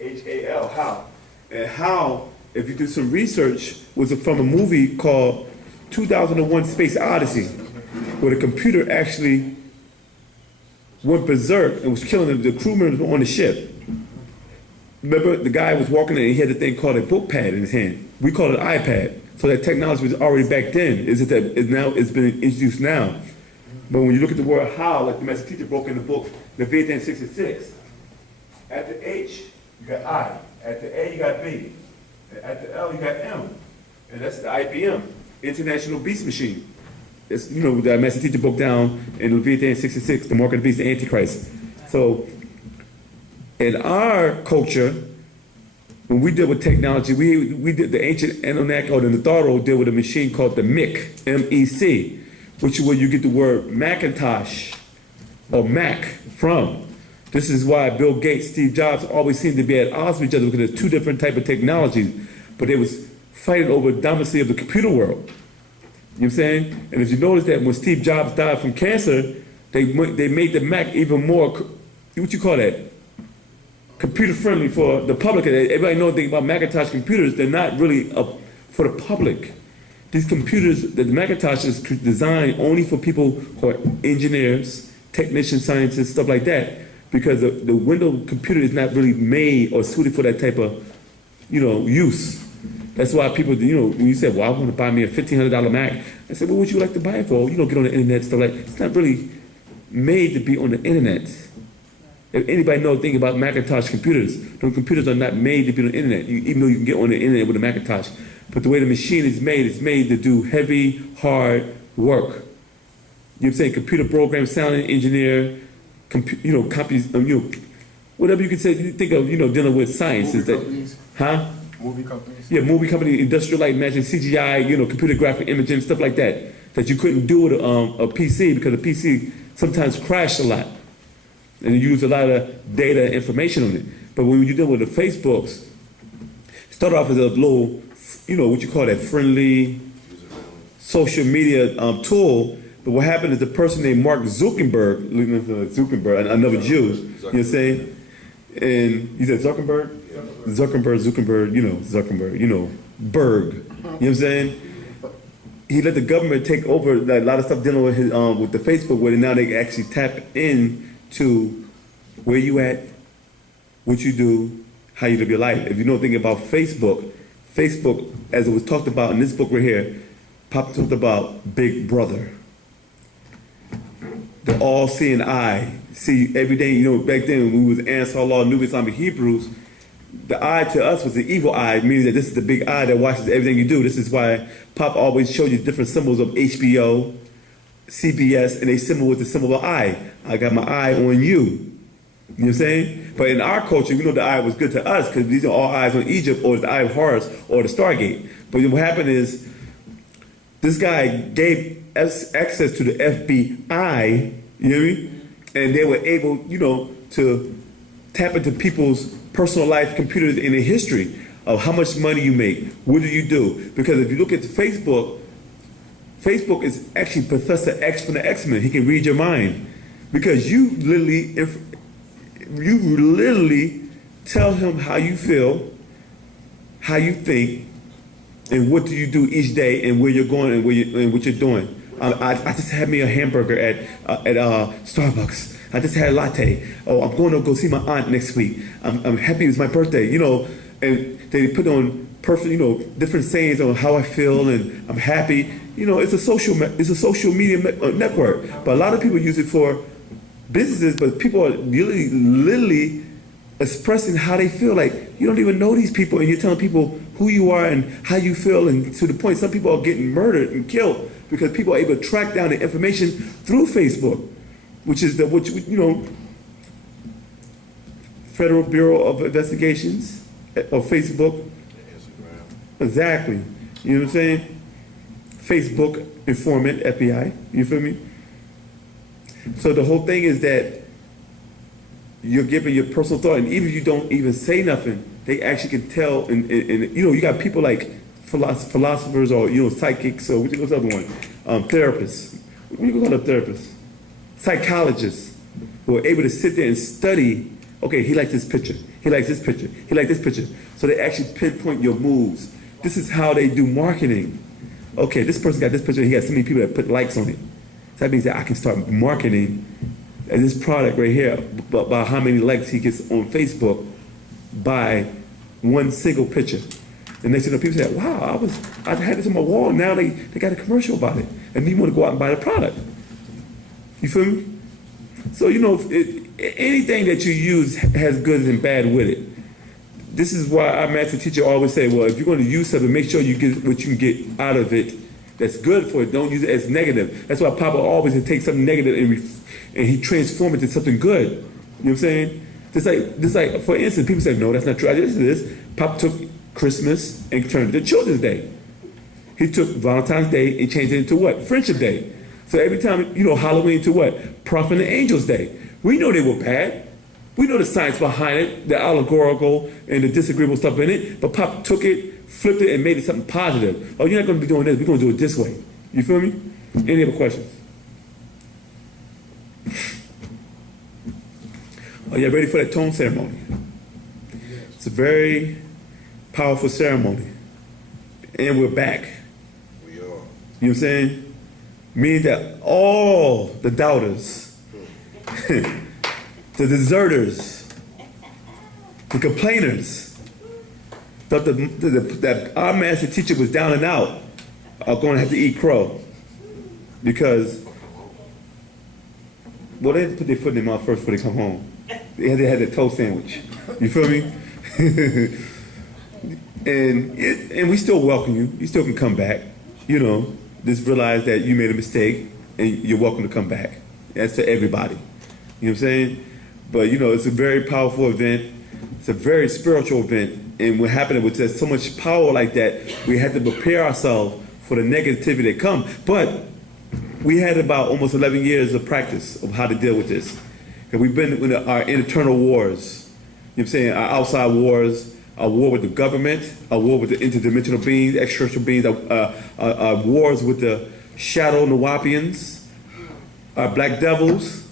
HAL, HAL. And HAL, if you do some research, was from a movie called 2001 Space Odyssey, where the computer actually went berserk and was killing the crew members on the ship. Remember, the guy was walking in and he had a thing called a book pad in his hand. We call it an iPad. So that technology was already back then. Is it that it's been introduced now? But when you look at the word HAL, like the master teacher broke in the book, Leviathan 66, at the H, you got I. At the A, you got B. At the L, you got M. And that's the IBM, International Beast Machine. It's, you know, the master teacher broke down in Leviathan 66, the mark of the beast, the Antichrist. So, in our culture, when we deal with technology, we did the ancient Anunnaki or the Natharu deal with a machine called the MEC, M-E-C, which is where you get the word Macintosh or Mac from. This is why Bill Gates, Steve Jobs always seem to be at odds with each other, because there's two different types of technologies, but they was fighting over the dominancy of the computer world. You know what I'm saying? And if you notice that when Steve Jobs died from cancer, they made the Mac even more, what you call that? Computer friendly for the public. Everybody knows thing about Macintosh computers, they're not really for the public. These computers, the Macintosh is designed only for people who are engineers, technicians, scientists, stuff like that, because the Windows computer is not really made or suited for that type of, you know, use. That's why people, you know, when you say, well, I want to buy me a $1,500 Mac, I said, well, what would you like to buy it for? You know, get on the internet, stuff like that. It's not really made to be on the internet. If anybody knows anything about Macintosh computers, those computers are not made to be on the internet, even though you can get on the internet with a Macintosh. But the way the machine is made, it's made to do heavy, hard work. You know what I'm saying? Computer program, sound engineer, whatever you can say, you think of, you know, dealing with science. Movie Is that, companies. huh? Movie companies. Yeah, movie company, industrial light imaging, CGI, you know, computer graphic imaging, stuff like that, that you couldn't do with a PC, because a PC sometimes crashed a lot. And you use a lot of data and information on it. But when you deal with the Facebooks, start off as a little, you know, what you call that, friendly social media tool. But what happened is the person named Mark Zuckerberg, another Jew, you know what I'm saying? And you said Zuckerberg? Zuckerberg, you know, Berg. You know what I'm saying? He let the government take over a lot of stuff dealing with his with the Facebook, where now they actually tap in to where you at, what you do, how you live your life. If you know anything about Facebook, as it was talked about in this book right here, Pop talked about Big Brother. The all-seeing eye. See, every day, you know, back then when we was Ansar Law, New Islamic Hebrews, the eye to us was the evil eye, meaning that this is the big eye that watches everything you do. This is why Pop always showed you different symbols of HBO, CBS, and a symbol with the symbol of eye. I got my eye on you. You know what I'm saying? But in our culture, we know the eye was good to us because these are all eyes on Egypt, or the Eye of Horus, or the Stargate. But what happened is, this guy gave us access to the FBI, you know what I mean? And they were able, you know, to tap into people's personal life computers in the history of how much money you make, what do you do? Because if you look at Facebook is actually Professor X from the X-Men. He can read your mind. Because you literally tell him how you feel, how you think, and what do you do each day, and where you're going, and what you're doing. I just had me a hamburger at Starbucks. I just had a latte. Oh, I'm going to go see my aunt next week. I'm happy it's my birthday, you know. And they put on perfect, you know, different sayings on how I feel and I'm happy. You know, it's a social media network. But a lot of people use it for businesses, but people are really literally expressing how they feel. Like, you don't even know these people, and you're telling people who you are and how you feel, and to the point some people are getting murdered and killed because people are able to track down the information through Facebook, which is Federal Bureau of Investigations or Facebook. Exactly. You know what I'm saying? Facebook informant, FBI. You feel me? So the whole thing is that you're giving your personal thought, and even if you don't even say nothing, they actually can tell. And you got people like philosophers or psychics or what's the other one? Therapists. What do you call a therapist? Psychologists who are able to sit there and study. Okay, he likes this picture. He likes this picture. He likes this picture. So they actually pinpoint your moves. This is how they do marketing. Okay, this person got this picture. He got so many people that put likes on it. So that means that I can start marketing this product right here by how many likes he gets on Facebook by one single picture. And next thing you know, people say, wow, I had this on my wall. Now they got a commercial about it. And you want to go out and buy the product. You feel me? So, anything that you use has good and bad with it. This is why our master teacher always say, well, if you're going to use something, make sure you get what you can get out of it that's good for it. Don't use it as negative. That's why Papa always takes something negative and he transforms it to something good. You know what I'm saying? Just like, for instance, people say, no, that's not true. I just did this. Papa took Christmas and turned it to Children's Day. He took Valentine's Day and changed it into what? Friendship Day. So every time, Halloween to what? Prophet and Angels Day. We know they were bad. We know the science behind it, the allegorical and the disagreeable stuff in it, but Pop took it, flipped it, and made it something positive. Oh, you're not going to be doing this. We're going to do it this way. You feel me? Any other questions? Are you ready for that tone ceremony? It's a very powerful ceremony. And we're back. We are. You know what I'm saying? Meaning that all the doubters, the deserters, the complainers, that our master teacher was down and out are going to have to eat crow. Because, well, they had to put their foot in their mouth first before they come home. They had their toast sandwich. You feel me? and we still welcome you. You still can come back. Just realize that you made a mistake and you're welcome to come back. That's to everybody. You know what I'm saying? But it's a very powerful event. It's a very spiritual event. And what happened was there's so much power like that, we had to prepare ourselves for the negativity that come. But we had about almost 11 years of practice of how to deal with this. And we've been in our internal wars. You know what I'm saying? Our outside wars, our war with the government, our war with the interdimensional beings, extraterrestrial beings, our wars with the shadow Wu-nuwaupians, our black devils,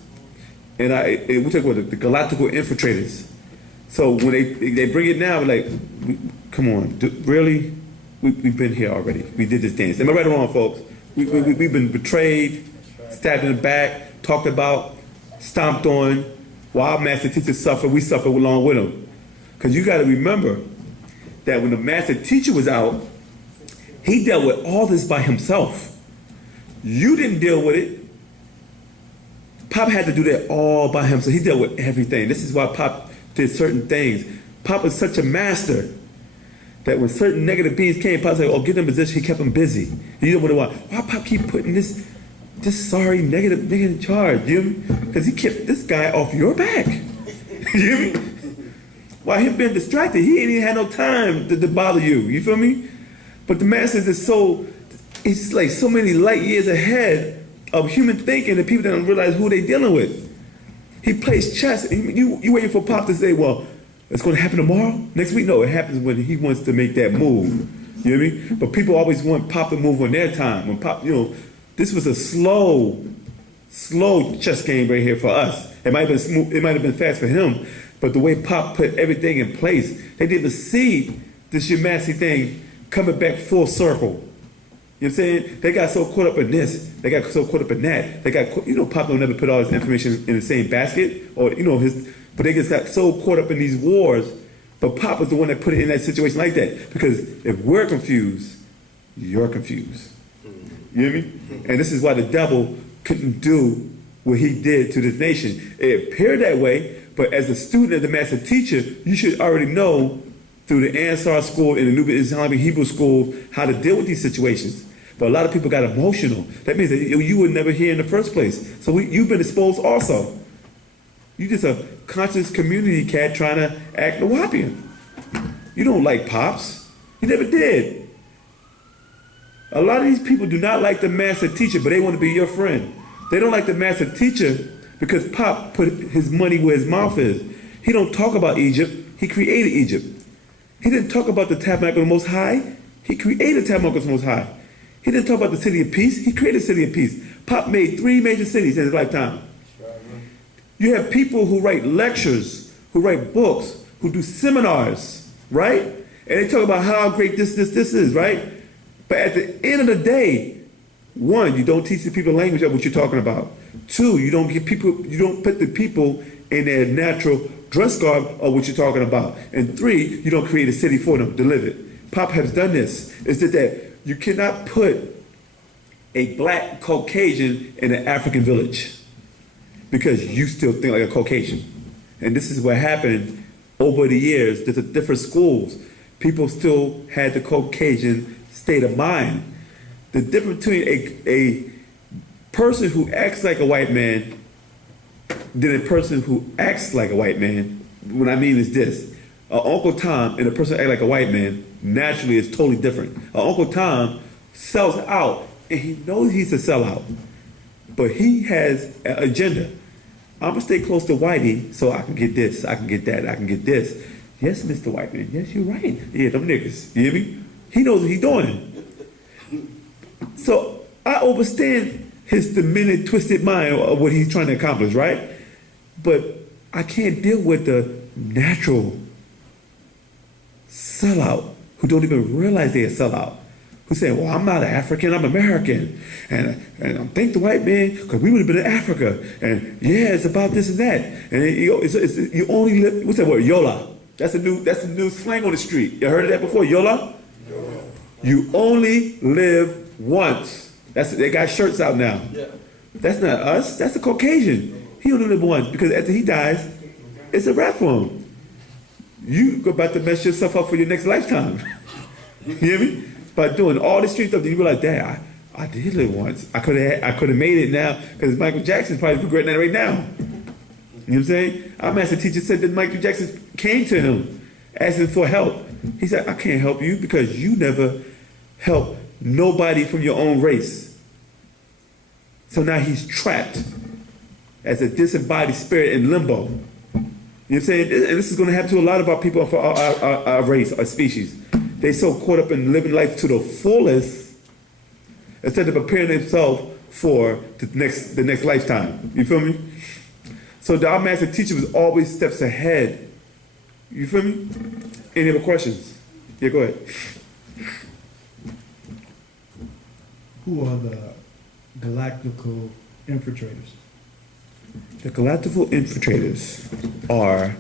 and we talk about the galactical infiltrators. So when they bring it now, we're like, come on, really? We've been here already. We did this dance. Am I right or wrong, folks? We've been betrayed, stabbed in the back, talked about, stomped on. While our master teachers suffer, we suffer along with them. Because you got to remember that when the master teacher was out, he dealt with all this by himself. You didn't deal with it. Pop had to do that all by himself. He dealt with everything. This is why Pop did certain things. Pop was such a master that when certain negative beings came, Pop said, oh, get them in position. He kept them busy. He didn't want to why Pop keep putting this sorry negative nigga in charge, you know? Because he kept this guy off your back. You know? While him being distracted, he ain't even had no time to bother you. You feel me? But the master is it's like so many light years ahead of human thinking that people don't realize who they dealing with. He plays chess. And you waiting for Pop to say, well, it's going to happen tomorrow? Next week? No, it happens when he wants to make that move. You know what I mean? But people always want Pop to move on their time. When Pop, this was a slow chess game right here for us. It might have been smooth, it might have been fast for him, but the way Pop put everything in place, they didn't see this humanity thing coming back full circle. You know what I'm saying? They got so caught up in this, they got so caught up in that. They got, Pop don't never put all his information in the same basket, or but they just got so caught up in these wars. But Pop was the one that put it in that situation like that, because if we're confused, you're confused. You know what I mean? And this is why the devil couldn't do what he did to this nation. It appeared that way, but as a student of the master teacher, you should already know through the Ansar school and the Nubian Islamic Hebrew school how to deal with these situations. But a lot of people got emotional. That means that you were never here in the first place. So you've been exposed also. You just a conscious community cat trying to act Wu-nuwaupian. You don't like Pops. You never did. A lot of these people do not like the master teacher, but they want to be your friend. They don't like the master teacher because Pop put his money where his mouth is. He don't talk about Egypt. He created Egypt. He didn't talk about the tabernacle of the Most High. He created the tabernacle of the Most High. He didn't talk about the city of peace. He created the city of peace. Pop made 3 major cities in his lifetime. You have people who write lectures, who write books, who do seminars, right? And they talk about how great this is, right? But at the end of the day, 1, you don't teach the people language of what you're talking about. 2, you don't put the people in their natural dress garb of what you're talking about. And 3, you don't create a city for them to live it. Pop has done this. It's that you cannot put a black Caucasian in an African village because you still think like a Caucasian. And this is what happened over the years. There's different schools. People still had the Caucasian state of mind. The difference between a person who acts like a white man than a person who acts like a white man, what I mean is this. Uncle Tom and a person who acts like a white man naturally is totally different. Uncle Tom sells out and he knows he's a sellout, but he has an agenda. I'm gonna stay close to Whitey so I can get this, I can get that, I can get this. Yes, Mr. White Man, yes, you're right. Yeah, them niggas, you hear me? He knows what he's doing. So I understand his demented, twisted mind of what he's trying to accomplish, right? But I can't deal with the natural sellout who don't even realize they're a sellout. Who say, well, I'm not African, I'm American. And I think the white man, because we would have been in Africa. And yeah, it's about this and that. And you only live, what's that word? YOLA. That's a new slang on the street. You heard of that before? YOLA? YOLA. You only live once. They got shirts out now. Yeah. That's not us. That's a Caucasian. He only live once because after he dies, it's a wrap for him. You about to mess yourself up for your next lifetime. You hear me? By doing all this street stuff, you realize, Dad, I did live once. I could have made it now because Michael Jackson's probably regretting that right now. You know what I'm saying? Our master teacher said that Michael Jackson came to him asking for help. He said, I can't help you because you never helped nobody from your own race. So now he's trapped as a disembodied spirit in limbo. You know what I'm saying? And this is going to happen to a lot of our people for our race, our species. They so caught up in living life to the fullest instead of preparing themselves for the next lifetime. You feel me? So our master teacher was always steps ahead. You feel me? Any other questions? Yeah, go ahead. Who are the galactical infiltrators? The galactical infiltrators are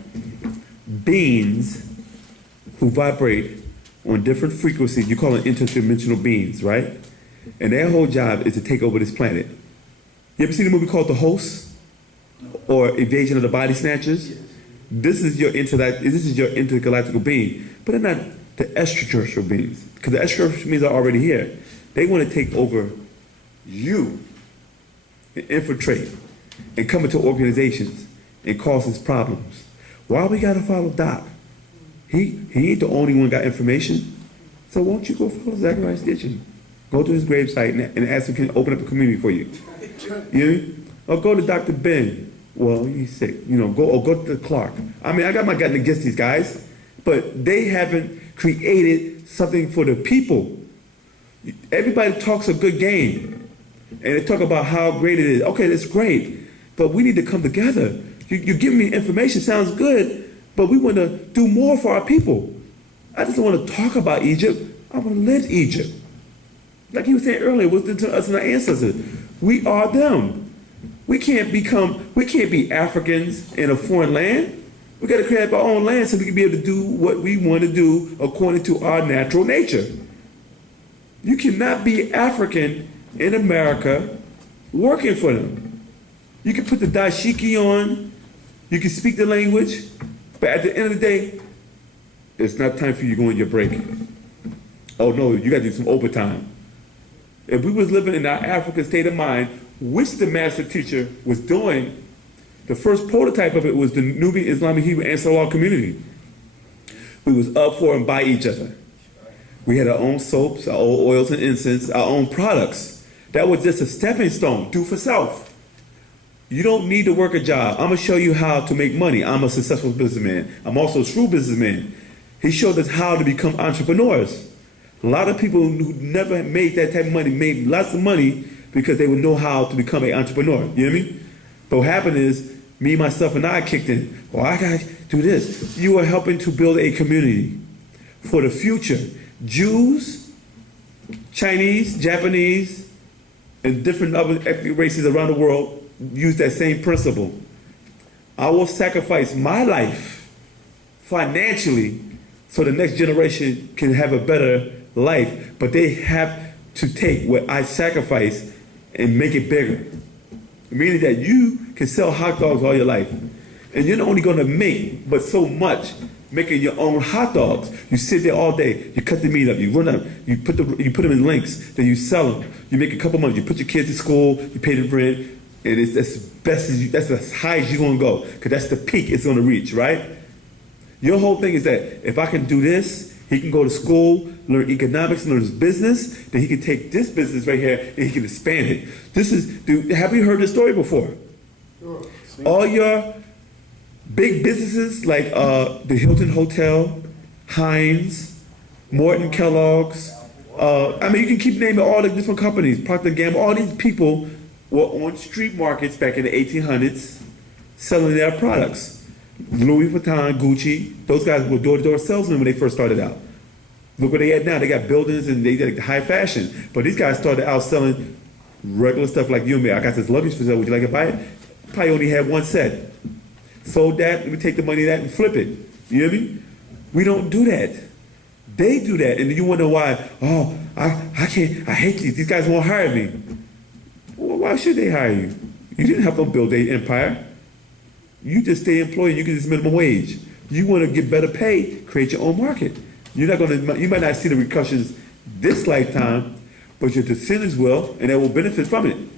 beings who vibrate on different frequencies. You call them interdimensional beings, right? And their whole job is to take over this planet. You ever seen the movie called The Host or Invasion of the Body Snatchers? Yes. This is your intergalactical being, but they're not the extraterrestrial beings because the extraterrestrial beings are already here. They want to take over you and infiltrate and come into organizations and cause us problems. Why we gotta follow Doc? He ain't the only one got information. So won't you go follow Zacharias Ditchin? Go to his gravesite and ask him can open up a community for you. You know? Or go to Dr. Ben. Well, he's sick. You know, go to Clark. I mean, I got my gut against these guys, but they haven't created something for the people. Everybody talks a good game, and they talk about how great it is. Okay, that's great, but we need to come together. You're giving me information, sounds good, but we want to do more for our people. I just don't want to talk about Egypt. I want to live Egypt. Like he was saying earlier, what's to us and our ancestors? We are them. We can't be Africans in a foreign land. We got to create our own land so we can be able to do what we want to do according to our natural nature. You cannot be African in America working for them. You can put the dashiki on, you can speak the language, but at the end of the day, it's not time for you to go on your break. Oh no, you got to do some overtime. if we was living in our African state of mind, which the master teacher was doing, the first prototype of it was the Nubian Islamic Hebrew Ansar Allah community. We was up for and by each other. We had our own soaps, our own oils and incense, our own products. That was just a stepping stone, do for self. You don't need to work a job. I'm gonna show you how to make money. I'm a successful businessman. I'm also a shrewd businessman. He showed us how to become entrepreneurs. A lot of people who never made that type of money made lots of money because they would know how to become an entrepreneur. You know what I mean? But what happened is, me, myself, and I kicked in. Well, I gotta do this. You are helping to build a community for the future. Jews, Chinese, Japanese, and different other ethnic races around the world use that same principle. I will sacrifice my life financially so the next generation can have a better life, but they have to take what I sacrifice and make it bigger. Meaning that you can sell hot dogs all your life, and you're not only going to make but so much making your own hot dogs. You sit there all day, you cut the meat up, you run up, you put them in links, then you sell them. You make a couple months, you put your kids to school, you pay the rent, and that's as high as you're going to go, because that's the peak it's going to reach, right? Your whole thing is that if I can do this, he can go to school, learn economics, learn his business, then he can take this business right here and he can expand it. Have you heard this story before? Sure. All your big businesses like the Hilton Hotel, Heinz, Morton Kellogg's, you can keep naming all the different companies, Procter & Gamble, all these people were on street markets back in the 1800s selling their products. Louis Vuitton, Gucci, those guys were door-to-door salesmen when they first started out. Look what they had now. They got buildings and they did high fashion. But these guys started out selling regular stuff like you and me. I got this luggage for sale. Would you like to buy it? Probably only had one set. Sold that, we take the money of that and flip it. You know what I mean? We don't do that. They do that. And then you wonder why, I can't, I hate these guys won't hire me. Well, why should they hire you? You didn't help them build their empire. You just stay employed and you get this minimum wage. You want to get better pay, create your own market. You might not see the repercussions this lifetime, but your descendants will, and they will benefit from it. You know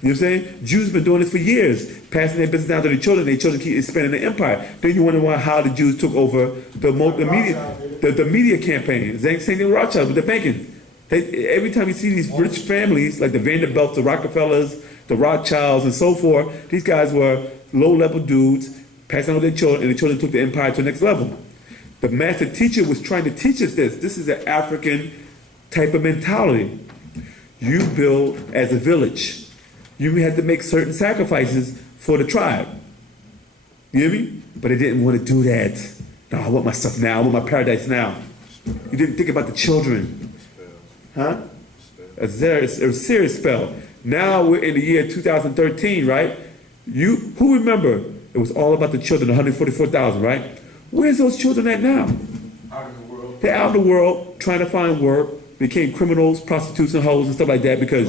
what I'm saying? Jews been doing this for years, passing their business down to their children keep expanding their empire. Then you wonder how the Jews took over the media campaign. Same thing with Rothschild with the banking. Every time you see these rich families, like the Vanderbilts, the Rockefellers, the Rothschilds, and so forth, these guys were low-level dudes, passing on their children, and the children took the empire to the next level. The master teacher was trying to teach us this. This is an African type of mentality. You build as a village. You had to make certain sacrifices for the tribe. You hear me? But they didn't want to do that. No, I want my stuff now. I want my paradise now. You didn't think about the children. Huh? A serious spell. Now we're in the year 2013, right? Who remember? It was all about the children, 144,000, right? Where's those children at now? Out of the world. They're out of the world, trying to find work, became criminals, prostitutes, and hoes and stuff like that because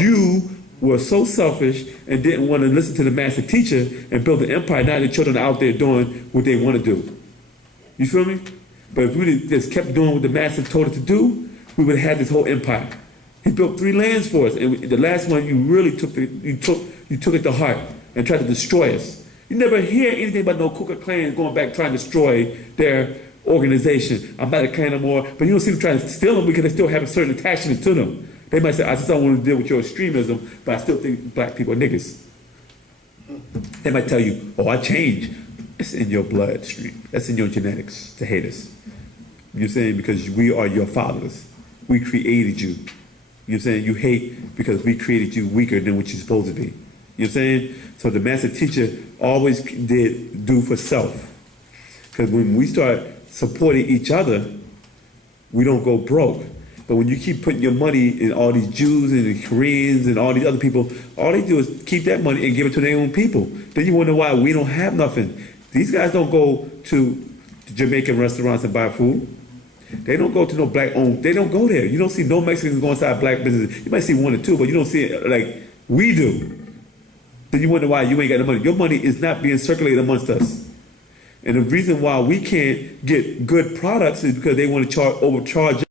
you were so selfish and didn't want to listen to the master teacher and build an empire. Now the children are out there doing what they want to do. You feel me? But if we just kept doing what the master told us to do, we would have had this whole empire. He built 3 lands for us, and the last one you really took it to heart and tried to destroy us. You never hear anything about no Ku Klux Klan going back trying to destroy their organization. I'm not a Klan no more, but you don't see them trying to steal them because they still have a certain attachment to them. They might say, I just don't want to deal with your extremism, but I still think black people are niggas. They might tell you, I changed. It's in your bloodstream. That's in your genetics to hate us. You're saying because we are your fathers. We created you. You're saying you hate because we created you weaker than what you're supposed to be. You know what I'm saying? So the master teacher always did do for self. Because when we start supporting each other, we don't go broke. But when you keep putting your money in all these Jews and the Koreans and all these other people, all they do is keep that money and give it to their own people. Then you wonder why we don't have nothing. These guys don't go to Jamaican restaurants and buy food. They don't go to no black-owned, they don't go there. You don't see no Mexicans go inside black businesses. You might see 1 or 2, but you don't see it like we do. Then you wonder why you ain't got the money. Your money is not being circulated amongst us. And the reason why we can't get good products is because they want to overcharge